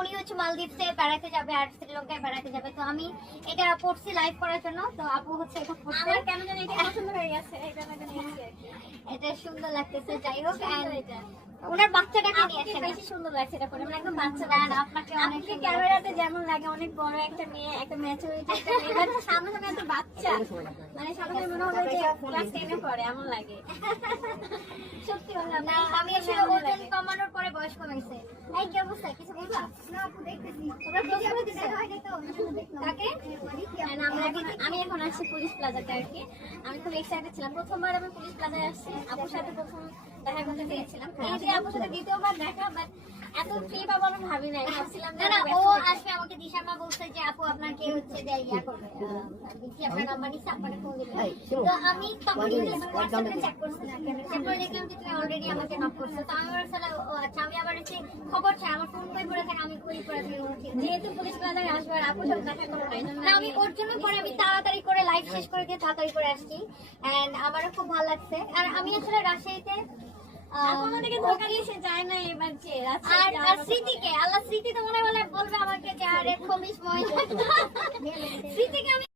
উনি হচ্ছে মালদ্বীপসে বেড়াতে যাবে আর শ্রীলঙ্কায় বেড়াতে যাবে, তো আমি এটা পড়ছি লাইভ করার জন্য। তো আপু হচ্ছে এটা পড়ছে, আমার কেন জানি এটা পছন্দ হয়ে গেছে, এটা না জানি নিয়েছি আর কি। এটা সুন্দর লাগতেছে। যাই হোক, ওনার বাচ্চাটাকে নিয়ে আপনাকে আসেন। বেশি সুন্দর লাগছে এটা পরে, মানে একদম বাচ্চা না, বাচ্চা। আপনাকে অনেক আপনাকে সুন্দর ক্যামেরাতে যেমন লাগে অনেক বড় একটা মেয়ে, একটা ম্যাচুরিটি একটা মেয়ে, বাট সামনে সামনে এত বাচ্চা, মানে সামনে মনে হবে যে ক্লাস 10 এ পড়ে এমন লাগে। সত্যি কথা না, আমি আসলে ওজন কমানোর পরে বয়স কমাইছে। এই কি অবস্থা, কিছু বলবা? না আপু, দেখতেছি তোমরা প্রথমে দেখা হয় নাই তো কাকে? আমি এখন আসছি পুলিশ প্লাজাতে আর কি। আমি খুব এক্সাইটেড ছিলাম, প্রথমবার আমি পুলিশ প্লাজায় আসছি, আপুর সাথে প্রথম দেখা করতে পেরেছিলাম। এই যে আপুর সাথে দ্বিতীয়বার দেখা, বাট এত ফ্রি পাবো আমি ভাবি নাই, ভাবছিলাম না না, ও আসবে। আমাকে দিশা মা বলছে যে আপু আপনাকে হচ্ছে ইয়া করবে, দিদি আপনার নাম্বার নিচ্ছে, আপনাকে ফোন দিবে। তো আমি তখন হোয়াটসঅ্যাপে চেক করছি, তারপরে দেখলাম যে তুমি অলরেডি আমাকে নক করছো। তো আমি বলছিলাম ও আচ্ছা, আমি আবার হচ্ছে খবর চাই, আমার ফোন কই পড়ে থাকে, আমি কই পড়ে থাকি। যেহেতু পুলিশ প্লাজায় আসবো আর আপুর সাথে দেখা করবো না, এই জন্য না, আমি ওর জন্য পরে আমি তাড়াতাড়ি করে লাইভ শেষ করে দিয়ে তাড়াতাড়ি করে আসছি। এন্ড আমারও খুব ভালো লাগছে। আর আমি আসলে রাজশাহীতে আমাদেরকে ধোকা দিয়ে সে যায় না এবার যে আর স্মৃতিকে, আল্লাহ স্মৃতি তো মনে বলবে আমাকে যে আরে খবিস মহিলা স্মৃতিকে আমি